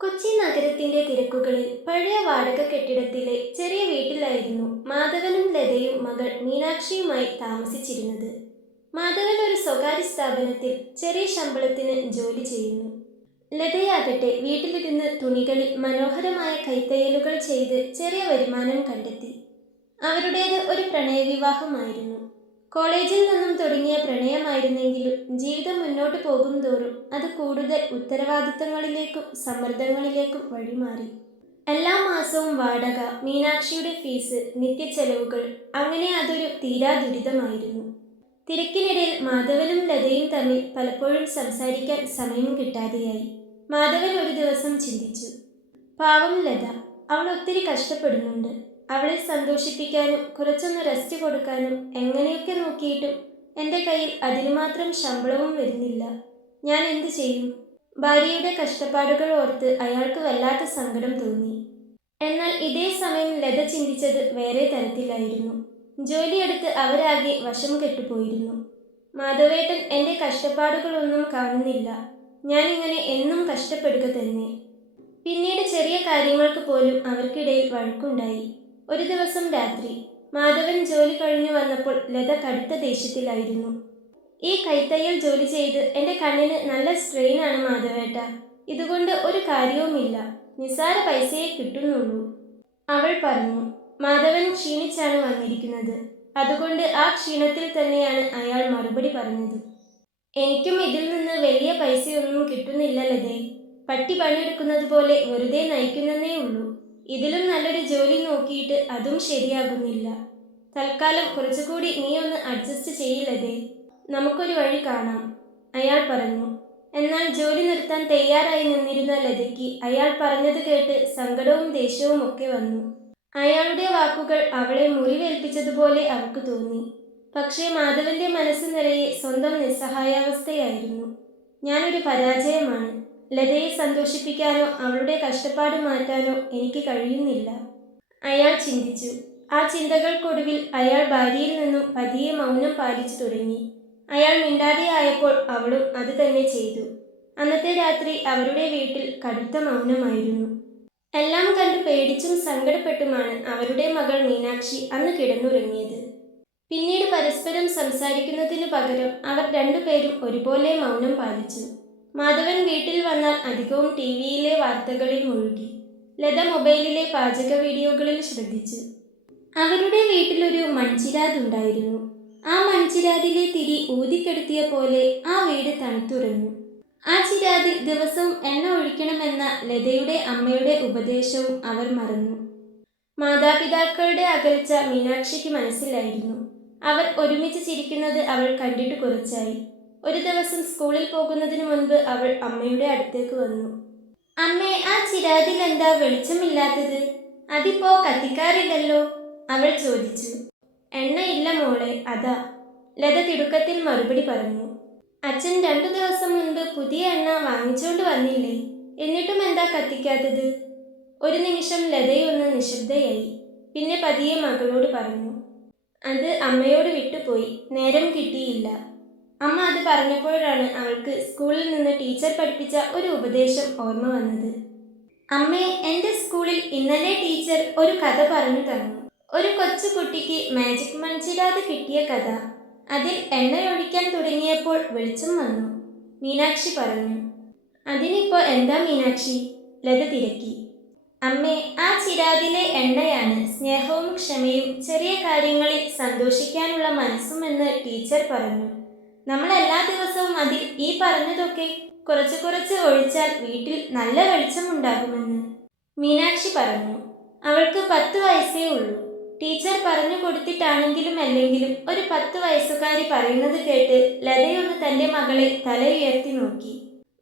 കൊച്ചി നഗരത്തിന്റെ തിരക്കുകളിൽ പഴയ വാടക കെട്ടിടത്തിലെ ചെറിയ വീട്ടിലായിരുന്നു മാധവനും ലതയും മകൾ മീനാക്ഷിയുമായി താമസിച്ചിരുന്നത്. മാധവൻ ഒരു സ്വകാര്യ സ്ഥാപനത്തിൽ ചെറിയ ശമ്പളത്തിന് ജോലി ചെയ്യുന്നു. ലതയാകട്ടെ വീട്ടിലിരുന്ന് തുണികളിൽ മനോഹരമായ കൈത്തയ്യലുകൾ ചെയ്ത് ചെറിയ വരുമാനം കണ്ടെത്തി. അവരുടേത് ഒരു പ്രണയവിവാഹമായിരുന്നു. കോളേജിൽ നിന്നും തുടങ്ങിയ പ്രണയമായിരുന്നെങ്കിലും ജീവിതം മുന്നോട്ട് പോകുംതോറും അത് കൂടുതൽ ഉത്തരവാദിത്തങ്ങളിലേക്കും സമ്മർദ്ദങ്ങളിലേക്കും വഴിമാറി. എല്ലാ മാസവും വാടക, മീനാക്ഷിയുടെ ഫീസ്, നിത്യച്ചെലവുകൾ, അങ്ങനെ അതൊരു തീരാ ദുരിതമായിരുന്നു. തിരക്കിനിടയിൽ മാധവനും ലതയും തമ്മിൽ പലപ്പോഴും സംസാരിക്കാൻ സമയം കിട്ടാതെയായി. മാധവൻ ഒരു ദിവസം ചിന്തിച്ചു, പാവം ലത, അവൾ ഒത്തിരി കഷ്ടപ്പെടുന്നുണ്ട്. അവളെ സന്തോഷിപ്പിക്കാനും കുറച്ചൊന്ന് റെസ്റ്റ് കൊടുക്കാനും എങ്ങനെയൊക്കെ നോക്കിയിട്ടും എൻ്റെ കയ്യിൽ അതിനു മാത്രം ശമ്പളവും വരുന്നില്ല. ഞാൻ എന്തു ചെയ്യും? ഭാര്യയുടെ കഷ്ടപ്പാടുകൾ ഓർത്ത് അയാൾക്ക് വല്ലാത്ത സങ്കടം തോന്നി. എന്നാൽ ഇതേ സമയം ലത ചിന്തിച്ചത് വേറെ തരത്തിലായിരുന്നു. ജോലിയെടുത്ത് അവരാകെ വശം കെട്ടുപോയിരുന്നു. മാധവേട്ടൻ എൻ്റെ കഷ്ടപ്പാടുകളൊന്നും കാണുന്നില്ല. ഞാനിങ്ങനെ എന്നും കഷ്ടപ്പെടുക തന്നെ. പിന്നീട് ചെറിയ കാര്യങ്ങൾക്ക് പോലും അവർക്കിടയിൽ വഴക്കുണ്ടായി. ഒരു ദിവസം രാത്രി മാധവൻ ജോലി കഴിഞ്ഞു വന്നപ്പോൾ ലത കടുത്ത ദേഷ്യത്തിലായിരുന്നു. ഈ കൈത്തയ്യൽ ജോലി ചെയ്ത് എൻ്റെ കണ്ണിന് നല്ല സ്ട്രെയിനാണ് മാധവേട്ട. ഇതുകൊണ്ട് ഒരു കാര്യവുമില്ല. നിസ്സാര പൈസയെ കിട്ടുന്നുള്ളൂ, അവൾ പറഞ്ഞു. മാധവൻ ക്ഷീണിച്ചാണ് വന്നിരിക്കുന്നത്. അതുകൊണ്ട് ആ ക്ഷീണത്തിൽ തന്നെയാണ് അയാൾ മറുപടി പറഞ്ഞത്. എനിക്കും ഇതിൽ നിന്ന് വലിയ പൈസയൊന്നും കിട്ടുന്നില്ല ലതേ. പട്ടി പണിയെടുക്കുന്നത് പോലെ വെറുതെ നയിക്കുന്നേ ഉള്ളൂ. ഇതിലും നല്ലൊരു ജോലി നോക്കിയിട്ട് അതും ശരിയാകുന്നില്ല. തൽക്കാലം കുറച്ചുകൂടി നീ ഒന്ന് അഡ്ജസ്റ്റ് ചെയ്യില്ലതേ. നമുക്കൊരു വഴി കാണാം, അയാൾ പറഞ്ഞു. എന്നാൽ ജോലി നിർത്താൻ തയ്യാറായി നിന്നിരുന്ന ലതയ്ക്ക് അയാൾ പറഞ്ഞത് കേട്ട് സങ്കടവും ദേഷ്യവും ഒക്കെ വന്നു. അയാളുടെ വാക്കുകൾ അവളെ മുറിവേൽപ്പിച്ചതുപോലെ അവൾക്ക് തോന്നി. പക്ഷേ മാധവന്റെ മനസ്സ് നിറയെ സ്വന്തം നിസ്സഹായാവസ്ഥയായിരുന്നു. ഞാനൊരു പരാജയമാണ്. ലതയെ സന്തോഷിപ്പിക്കാനോ അവളുടെ കഷ്ടപ്പാട് മാറ്റാനോ എനിക്ക് കഴിയുന്നില്ല, അയാൾ ചിന്തിച്ചു. ആ ചിന്തകൾക്കൊടുവിൽ അയാൾ ഭാര്യയിൽ നിന്നും പതിയെ മൗനം പാലിച്ചു തുടങ്ങി. അയാൾ മിണ്ടാതെയായപ്പോൾ അവളും അത് തന്നെ ചെയ്തു. അന്നത്തെ രാത്രി അവരുടെ വീട്ടിൽ കടുത്ത മൗനമായിരുന്നു. എല്ലാം കണ്ട് പേടിച്ചും സങ്കടപ്പെട്ടുമാണ് അവരുടെ മകൾ മീനാക്ഷി അന്ന് കിടന്നുറങ്ങിയത്. പിന്നീട് പരസ്പരം സംസാരിക്കുന്നതിനു പകരം അവർ രണ്ടുപേരും ഒരുപോലെ മൗനം പാലിച്ചു. മാധവൻ വീട്ടിൽ വന്നാൽ അധികവും ടിവിയിലെ വാർത്തകളിൽ മുഴുകി. ലത മൊബൈലിലെ പാചക വീഡിയോകളിൽ ശ്രദ്ധിച്ചു. അവരുടെ വീട്ടിലൊരു മൺചിരാതുണ്ടായിരുന്നു. ആ മൺചിരാതിലെ തിരി ഊതിക്കെടുത്തിയ പോലെ ആ വീട് തണുത്തുറഞ്ഞു. ആ ചിരാതിൽ ദിവസവും എണ്ണ ഒഴിക്കണമെന്ന ലതയുടെ അമ്മയുടെ ഉപദേശവും അവർ മറന്നു. മാതാപിതാക്കളുടെ അകൽച്ച മീനാക്ഷിക്ക് മനസ്സിലായിരുന്നു. അവർ ഒരുമിച്ച് ചിരിക്കുന്നത് അവൾ കണ്ടിട്ട് കുറച്ചായി. ഒരു ദിവസം സ്കൂളിൽ പോകുന്നതിന് മുൻപ് അവൾ അമ്മയുടെ അടുത്തേക്ക് വന്നു. അമ്മേ, ആ ചിരാതിൽ എന്താ വെളിച്ചമില്ലാത്തത്? അതിപ്പോ കത്തിക്കാറില്ലല്ലോ, അവൾ ചോദിച്ചു. എണ്ണയില്ല മോളെ, അതാ, ലത തിടുക്കത്തിൽ മറുപടി പറഞ്ഞു. അച്ഛൻ 2 ദിവസം മുൻപ് പുതിയ എണ്ണ വാങ്ങിച്ചോണ്ട് വന്നില്ലേ? എന്നിട്ടും എന്താ കത്തിക്കാത്തത്? ഒരു നിമിഷം ലതയൊന്ന് നിശബ്ദയായി. പിന്നെ പതിയെ മകളോട് പറഞ്ഞു. അത് അമ്മയോട് വിട്ടുപോയി, നേരം കിട്ടിയില്ല. അമ്മ അത് പറഞ്ഞപ്പോഴാണ് അവൾക്ക് സ്കൂളിൽ നിന്ന് ടീച്ചർ പഠിപ്പിച്ച ഒരു ഉപദേശം ഓർമ്മ വന്നത്. അമ്മേ, എൻ്റെ സ്കൂളിൽ ഇന്നലെ ടീച്ചർ ഒരു കഥ പറഞ്ഞു തന്നു. ഒരു കൊച്ചു കുട്ടിക്ക് മാജിക് മൺചിരാത് കിട്ടിയ കഥ. അതിൽ എണ്ണയൊഴിക്കാൻ തുടങ്ങിയപ്പോൾ വെളിച്ചം വന്നു, മീനാക്ഷി പറഞ്ഞു. അതിനിപ്പോ എന്താ മീനാക്ഷി? ലത തിരക്കി. അമ്മേ, ആ ചിരാതിലെ എണ്ണയാണ് സ്നേഹവും ക്ഷമയും ചെറിയ കാര്യങ്ങളിൽ സന്തോഷിക്കാനുള്ള മനസ്സുമെന്ന് ടീച്ചർ പറഞ്ഞു. നമ്മൾ എല്ലാ ദിവസവും അതിൽ ഈ പറഞ്ഞതൊക്കെ കുറച്ച് കുറച്ച് ഒഴിച്ചാൽ വീട്ടിൽ നല്ല വെളിച്ചമുണ്ടാകുമെന്ന് മീനാക്ഷി പറഞ്ഞു. അവൾക്ക് 10 വയസ്സേ ഉള്ളൂ. ടീച്ചർ പറഞ്ഞു കൊടുത്തിട്ടാണെങ്കിലും അല്ലെങ്കിലും ഒരു 10 വയസ്സുകാരി പറയുന്നത് കേട്ട് ലതയൊന്ന് തൻ്റെ മകളെ തലയുയർത്തി നോക്കി.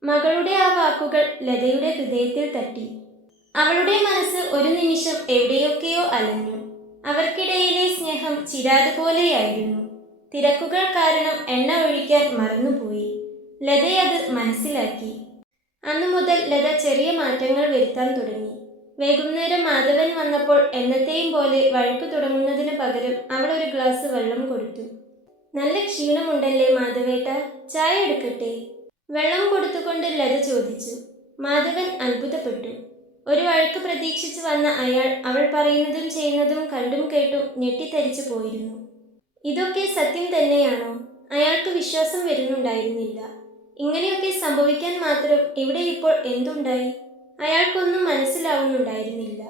മകളുടെ ആ വാക്കുകൾ ലതയുടെ ഹൃദയത്തിൽ തട്ടി. അവളുടെ മനസ്സ് ഒരു നിമിഷം എവിടെയൊക്കെയോ അലഞ്ഞു. അവർക്കിടയിലെ സ്നേഹം ചിരാത് പോലെയായിരുന്നു. തിരക്കുകൾ കാരണം എണ്ണ ഒഴിക്കാൻ മറന്നുപോയി. ലതയത് മനസ്സിലാക്കി. അന്നു മുതൽ ലത ചെറിയ മാറ്റങ്ങൾ വരുത്താൻ തുടങ്ങി. വൈകുന്നേരം മാധവൻ വന്നപ്പോൾ എന്നത്തെയും പോലെ വഴക്കു തുടങ്ങുന്നതിന് പകരം അവൾ ഒരു ഗ്ലാസ് വെള്ളം കൊടുത്തു. നല്ല ക്ഷീണമുണ്ടല്ലേ മാധവേട്ട, ചായ എടുക്കട്ടെ? വെള്ളം കൊടുത്തുകൊണ്ട് ലത ചോദിച്ചു. മാധവൻ അത്ഭുതപ്പെട്ടു. ഒരു വഴക്ക് പ്രതീക്ഷിച്ചു വന്ന അയാൾ അവൾ പറയുന്നതും ചെയ്യുന്നതും കണ്ടും കേട്ടും ഞെട്ടിത്തരിച്ചു പോയിരുന്നു. ഇതൊക്കെ സത്യം തന്നെയാണോ? അയാൾക്ക് വിശ്വാസം വരുന്നുണ്ടായിരുന്നില്ല. ഇങ്ങനെയൊക്കെ സംഭവിക്കാൻ മാത്രം ഇവിടെ ഇപ്പോൾ എന്തുണ്ടായി? അയാൾക്കൊന്നും മനസ്സിലാവുന്നുണ്ടായിരുന്നില്ല.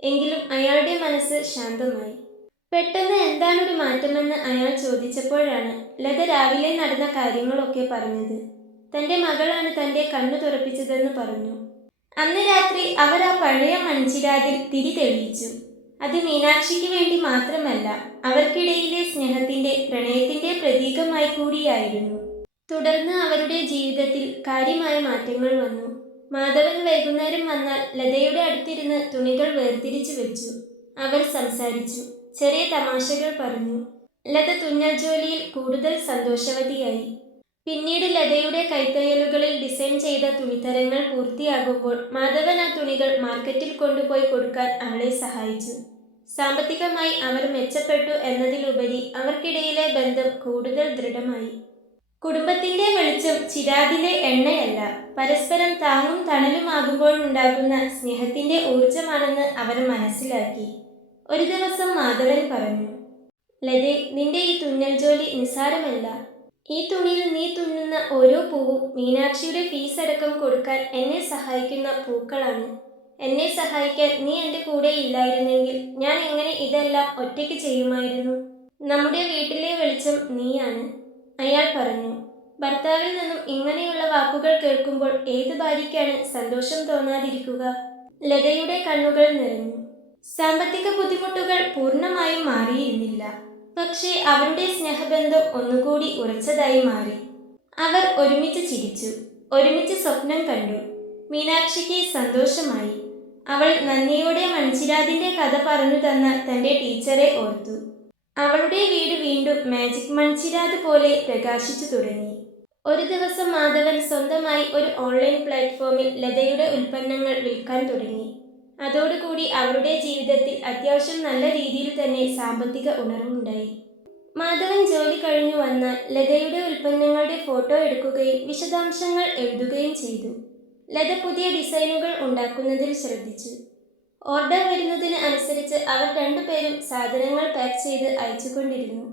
എങ്കിലും അയാളുടെ മനസ്സ് ശാന്തമായി. പെട്ടെന്ന് എന്താണൊരു മാറ്റമെന്ന് അയാൾ ചോദിച്ചപ്പോഴാണ് ലത രാവിലെ നടന്ന കാര്യങ്ങളൊക്കെ പറഞ്ഞത്. തന്റെ മകളാണ് തന്റെ കണ്ണു തുറപ്പിച്ചതെന്ന് പറഞ്ഞു. അന്ന് രാത്രി അവർ ആ പഴയ മൺചിരാതിൽ തിരി തെളിയിച്ചു. അത് മീനാക്ഷിക്ക് വേണ്ടി മാത്രമല്ല, അവർക്കിടയിലെ സ്നേഹത്തിന്റെ പ്രണയത്തിന്റെ പ്രതീകമായി കൂടിയായിരുന്നു. തുടർന്ന് അവരുടെ ജീവിതത്തിൽ കാര്യമായ മാറ്റങ്ങൾ വന്നു. മാധവൻ വൈകുന്നേരം വന്നാൽ ലതയുടെ അടുത്തിരുന്ന് തുണികൾ വേർതിരിച്ചു വെച്ചു. അവർ സംസാരിച്ചു, ചെറിയ തമാശകൾ പറഞ്ഞു. ലത തുന്നൽ ജോലിയിൽ കൂടുതൽ സന്തോഷവതിയായി. പിന്നീട് ലതയുടെ കൈത്തയ്യലുകളിൽ ഡിസൈൻ ചെയ്ത തുണിത്തരങ്ങൾ പൂർത്തിയാകുമ്പോൾ മാധവൻ ആ തുണികൾ മാർക്കറ്റിൽ കൊണ്ടുപോയി കൊടുക്കാൻ അവളെ സഹായിച്ചു. സാമ്പത്തികമായി അവർ മെച്ചപ്പെട്ടു എന്നതിലുപരി അവർക്കിടയിലെ ബന്ധം കൂടുതൽ ദൃഢമായി. കുടുംബത്തിന്റെ വെളിച്ചം ചിരാതിലെ എണ്ണയല്ല, പരസ്പരം താങ്ങും തണലുമാകുമ്പോഴുണ്ടാകുന്ന സ്നേഹത്തിന്റെ ഊർജമാണെന്ന് അവർ മനസ്സിലാക്കി. ഒരു ദിവസം മാധവൻ പറഞ്ഞു, ലതേ, നിന്റെ ഈ തുന്നൽ ജോലി നിസ്സാരമല്ല. ഈ തുണിയിൽ നീ തുന്നുന്ന ഓരോ പൂവും മീനാക്ഷിയുടെ ഫീസ് അടക്കം കൊടുക്കാൻ എന്നെ സഹായിക്കുന്ന പൂക്കളാണ്. എന്നെ സഹായിക്കാൻ നീ എൻ്റെ കൂടെ ഇല്ലായിരുന്നെങ്കിൽ ഞാൻ എങ്ങനെ ഇതെല്ലാം ഒറ്റയ്ക്ക് ചെയ്യുമായിരുന്നു? നമ്മുടെ വീട്ടിലെ വെളിച്ചം നീയാണ്, അയാൾ പറഞ്ഞു. ഭർത്താവിൽ നിന്നും ഇങ്ങനെയുള്ള വാക്കുകൾ കേൾക്കുമ്പോൾ ഏത് ഭാര്യയ്ക്കാണ് സന്തോഷം തോന്നാതിരിക്കുക? ലതയുടെ കണ്ണുകൾ നിറഞ്ഞു. സാമ്പത്തിക ബുദ്ധിമുട്ടുകൾ പൂർണ്ണമായും മാറിയിരുന്നില്ല. പക്ഷേ അവരുടെ സ്നേഹബന്ധം ഒന്നുകൂടി ഉറച്ചതായി മാറി. അവർ ഒരുമിച്ച് ചിരിച്ചു, ഒരുമിച്ച് സ്വപ്നം കണ്ടു. മീനാക്ഷിക്ക് സന്തോഷമായി. അവൾ നന്ദിയോടെ മൺചിരാതിന്റെ കഥ പറഞ്ഞു തന്ന തന്റെ ടീച്ചറെ ഓർത്തു. അവളുടെ വീട് വീണ്ടും മാജിക് മൺചിരാത് പോലെ പ്രകാശിച്ചു തുടങ്ങി. ഒരു ദിവസം മാധവൻ സ്വന്തമായി ഒരു ഓൺലൈൻ പ്ലാറ്റ്ഫോമിൽ ലതയുടെ ഉൽപ്പന്നങ്ങൾ വിൽക്കാൻ തുടങ്ങി. അതോടുകൂടി അവരുടെ ജീവിതത്തിൽ അത്യാവശ്യം നല്ല രീതിയിൽ തന്നെ സാമ്പത്തിക ഉണർവുണ്ടായി. മാധവൻ ജോലി കഴിഞ്ഞു വന്നാൽ ലതയുടെ ഉൽപ്പന്നങ്ങളുടെ ഫോട്ടോ എടുക്കുകയും വിശദാംശങ്ങൾ എഴുതുകയും ചെയ്തു. ലത പുതിയ ഡിസൈനുകൾ ഉണ്ടാക്കുന്നതിൽ ശ്രദ്ധിച്ചു. ഓർഡർ വരുന്നതിന് അനുസരിച്ച് അവർ രണ്ടുപേരും സാധനങ്ങൾ പാക്ക് ചെയ്ത് അയച്ചുകൊണ്ടിരുന്നു.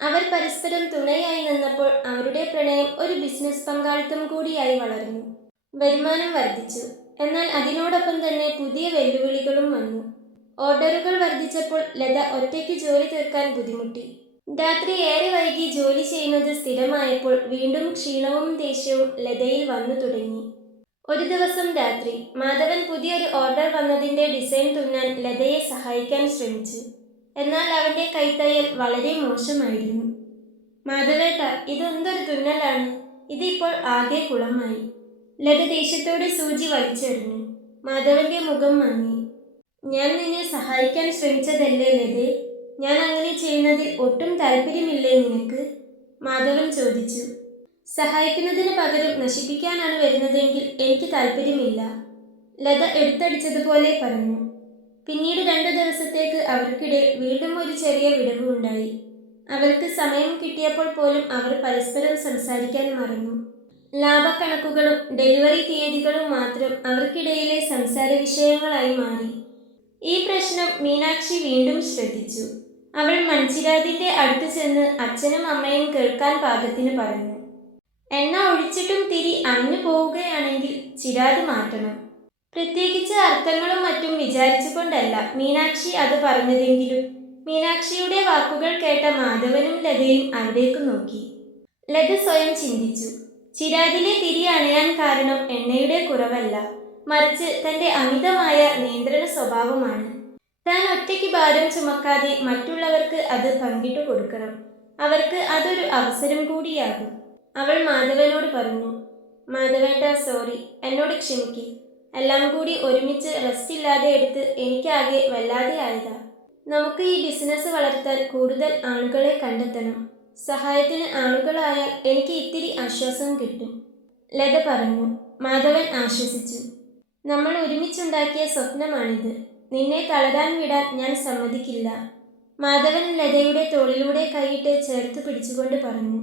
അവർ പരസ്പരം തുണയായി നിന്നപ്പോൾ അവരുടെ പ്രണയം ഒരു ബിസിനസ് പങ്കാളിത്തം കൂടിയായി വളർന്നു. വരുമാനം വർദ്ധിച്ചു. എന്നാൽ അതിനോടൊപ്പം തന്നെ പുതിയ വെല്ലുവിളികളും വന്നു. ഓർഡറുകൾ വർദ്ധിച്ചപ്പോൾ ലത ഒറ്റയ്ക്ക് ജോലി തീർക്കാൻ ബുദ്ധിമുട്ടി. രാത്രി ഏറെ വൈകി ജോലി ചെയ്യുന്നത് സ്ഥിരമായപ്പോൾ വീണ്ടും ക്ഷീണവും ദേഷ്യവും ലതയിൽ വന്നു തുടങ്ങി. ഒരു ദിവസം രാത്രി മാധവൻ പുതിയൊരു ഓർഡർ വന്നതിന്റെ ഡിസൈൻ തുന്നാൻ ലതയെ സഹായിക്കാൻ ശ്രമിച്ചു. എന്നാൽ അവന്റെ കൈത്തയ്യൽ വളരെ മോശമായിരുന്നു. മാധവേട്ട, ഇതെന്തൊരു തുന്നലാണ്, ഇതിപ്പോൾ ആകെ കുളമായി. ലത ദേഷ്യത്തോടെ സൂചി വലിച്ചെറിഞ്ഞു. മാധവന്റെ മുഖം മങ്ങി. ഞാൻ നിന്നെ സഹായിക്കാൻ ശ്രമിച്ചതല്ലേ ലതേ? ഞാൻ അങ്ങനെ ചെയ്യുന്നതിൽ ഒട്ടും താല്പര്യമില്ലേ നിനക്ക്? മാധവൻ ചോദിച്ചു. സഹായിക്കുന്നതിന് പകരം നശിപ്പിക്കാനാണ് വരുന്നതെങ്കിൽ എനിക്ക് താല്പര്യമില്ല, ലത എടുത്തടിച്ചതുപോലെ പറഞ്ഞു. പിന്നീട് 2 ദിവസത്തേക്ക് അവർക്കിടയിൽ വീണ്ടും ഒരു ചെറിയ വിടവ് ഉണ്ടായി. അവർക്ക് സമയം കിട്ടിയപ്പോൾ പോലും അവർ പരസ്പരം സംസാരിക്കാൻ മറന്നു. ലാഭക്കണക്കുകളും ഡെലിവറി തീയതികളും മാത്രം അവർക്കിടയിലെ സംസാര വിഷയങ്ങളായി മാറി. ഈ പ്രശ്നം മീനാക്ഷി വീണ്ടും ശ്രദ്ധിച്ചു. അവൾ മൺചിരാതിന്റെ അടുത്ത് ചെന്ന് അച്ഛനും അമ്മയും കേൾക്കാൻ പാകത്തിന് പറഞ്ഞു. എണ്ണ ഒഴിച്ചിട്ടും തിരി അണഞ്ഞു പോവുകയാണെങ്കിൽ ചിരാത് മാറ്റണം. പ്രത്യേകിച്ച് അർത്ഥങ്ങളും മറ്റും വിചാരിച്ചുകൊണ്ടല്ല മീനാക്ഷി അത് പറഞ്ഞതെങ്കിലും മീനാക്ഷിയുടെ വാക്കുകൾ കേട്ട മാധവനും ലതയും അവിടേക്ക് നോക്കി. ലത സ്വയം ചിന്തിച്ചു. ചിരാതിലെ തിരി അണയാൻ കാരണം എണ്ണയുടെ കുറവല്ല, മറിച്ച് തന്റെ അമിതമായ നിയന്ത്രണ സ്വഭാവമാണ്. താൻ ഒറ്റയ്ക്ക് ഭാരം ചുമക്കാതെ മറ്റുള്ളവർക്ക് അത് പങ്കിട്ടു കൊടുക്കണം. അവർക്ക് അതൊരു അവസരം കൂടിയാകും. അവൾ മാധവനോട് പറഞ്ഞു. മാധവേട്ട, സോറി, എന്നോട് ക്ഷമിക്ക്. എല്ലാം കൂടി ഒരുമിച്ച് റെസ്റ്റ് ഇല്ലാതെ എടുത്ത് എനിക്കാകെ വല്ലാതെ ആയതാ. നമുക്ക് ഈ ബിസിനസ് വളർത്താൻ കൂടുതൽ ആളുകളെ കണ്ടെത്തണം. സഹായത്തിന് ആളുകളായാൽ എനിക്ക് ഇത്തിരി ആശ്വാസം കിട്ടും, ലത പറഞ്ഞു. മാധവൻ ആശ്വസിച്ചു. നമ്മൾ ഒരുമിച്ചുണ്ടാക്കിയ സ്വപ്നമാണിത്. നിന്നെ തളരാൻ വിടാൻ ഞാൻ സമ്മതിക്കില്ല, മാധവൻ ലതയുടെ തോളിലൂടെ കൈയിട്ട് ചേർത്ത് പിടിച്ചുകൊണ്ട് പറഞ്ഞു.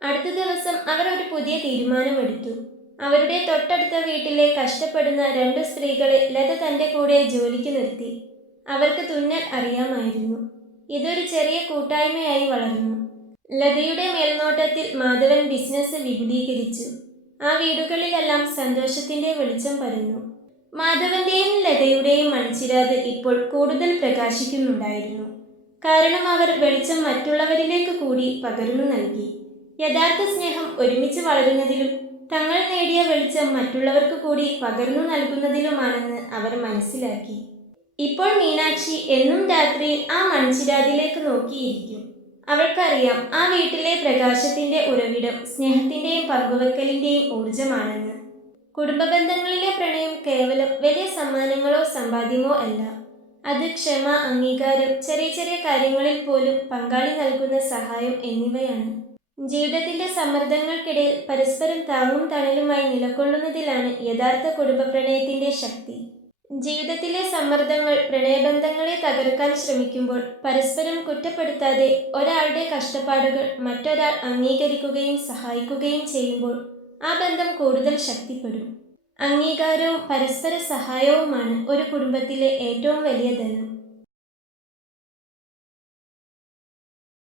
അടുത്ത ദിവസം അവർ ഒരു പുതിയ തീരുമാനമെടുത്തു. അവരുടെ തൊട്ടടുത്ത വീട്ടിലെ കഷ്ടപ്പെടുന്ന രണ്ടു സ്ത്രീകളെ ലത തൻ്റെ കൂടെ ജോലിക്ക് നിർത്തി. അവർക്ക് തുന്നൽ അറിയാമായിരുന്നു. ഇതൊരു ചെറിയ കൂട്ടായ്മയായി വളർന്നു. ലതയുടെ മേൽനോട്ടത്തിൽ മാധവൻ ബിസിനസ് വിപുലീകരിച്ചു. ആ വീടുകളിലെല്ലാം സന്തോഷത്തിന്റെ വെളിച്ചം പരന്നു. മാധവന്റെയും ലതയുടെയും മൺചിരാത് ഇപ്പോൾ കൂടുതൽ പ്രകാശിക്കുന്നുണ്ടായിരുന്നു. കാരണം അവർ വെളിച്ചം മറ്റുള്ളവരിലേക്ക് കൂടി പകർന്നു നൽകി. യഥാർത്ഥ സ്നേഹം ഒരുമിച്ച് വളരുന്നതിലും തങ്ങൾ നേടിയ വെളിച്ചം മറ്റുള്ളവർക്ക് കൂടി പകർന്നു നൽകുന്നതിലുമാണെന്ന് അവർ മനസ്സിലാക്കി. ഇപ്പോൾ മീനാക്ഷി എന്നും രാത്രിയിൽ ആ മൺചിരാതിലേക്ക് നോക്കിയിരിക്കും. അവൾക്കറിയാം ആ വീട്ടിലെ പ്രകാശത്തിന്റെ ഉറവിടം സ്നേഹത്തിന്റെയും പങ്കുവെക്കലിന്റെയും ഊർജമാണെന്ന്. കുടുംബ ബന്ധങ്ങളിലെ പ്രണയം കേവലം വലിയ സമ്മാനങ്ങളോ സമ്പാദ്യമോ അല്ല. അത് ക്ഷമ, അംഗീകാരം, ചെറിയ ചെറിയ കാര്യങ്ങളിൽ പോലും പങ്കാളി നൽകുന്ന സഹായം എന്നിവയാണ്. ജീവിതത്തിന്റെ സമ്മർദ്ദങ്ങൾക്കിടയിൽ പരസ്പരം താങ്ങും തണലുമായി നിലകൊള്ളുന്നതിലാണ് യഥാർത്ഥ കുടുംബ പ്രണയത്തിന്റെ ശക്തി. ജീവിതത്തിലെ സമ്മർദ്ദങ്ങൾ പ്രണയബന്ധങ്ങളെ തകർക്കാൻ ശ്രമിക്കുമ്പോൾ പരസ്പരം കുറ്റപ്പെടുത്താതെ ഒരാളുടെ കഷ്ടപ്പാടുകൾ മറ്റൊരാൾ അംഗീകരിക്കുകയും സഹായിക്കുകയും ചെയ്യുമ്പോൾ ആ ബന്ധം കൂടുതൽ ശക്തിപ്പെടും. അംഗീകാരവും പരസ്പര സഹായവുമാണ് ഒരു കുടുംബത്തിലെ ഏറ്റവും വലിയ ധനം.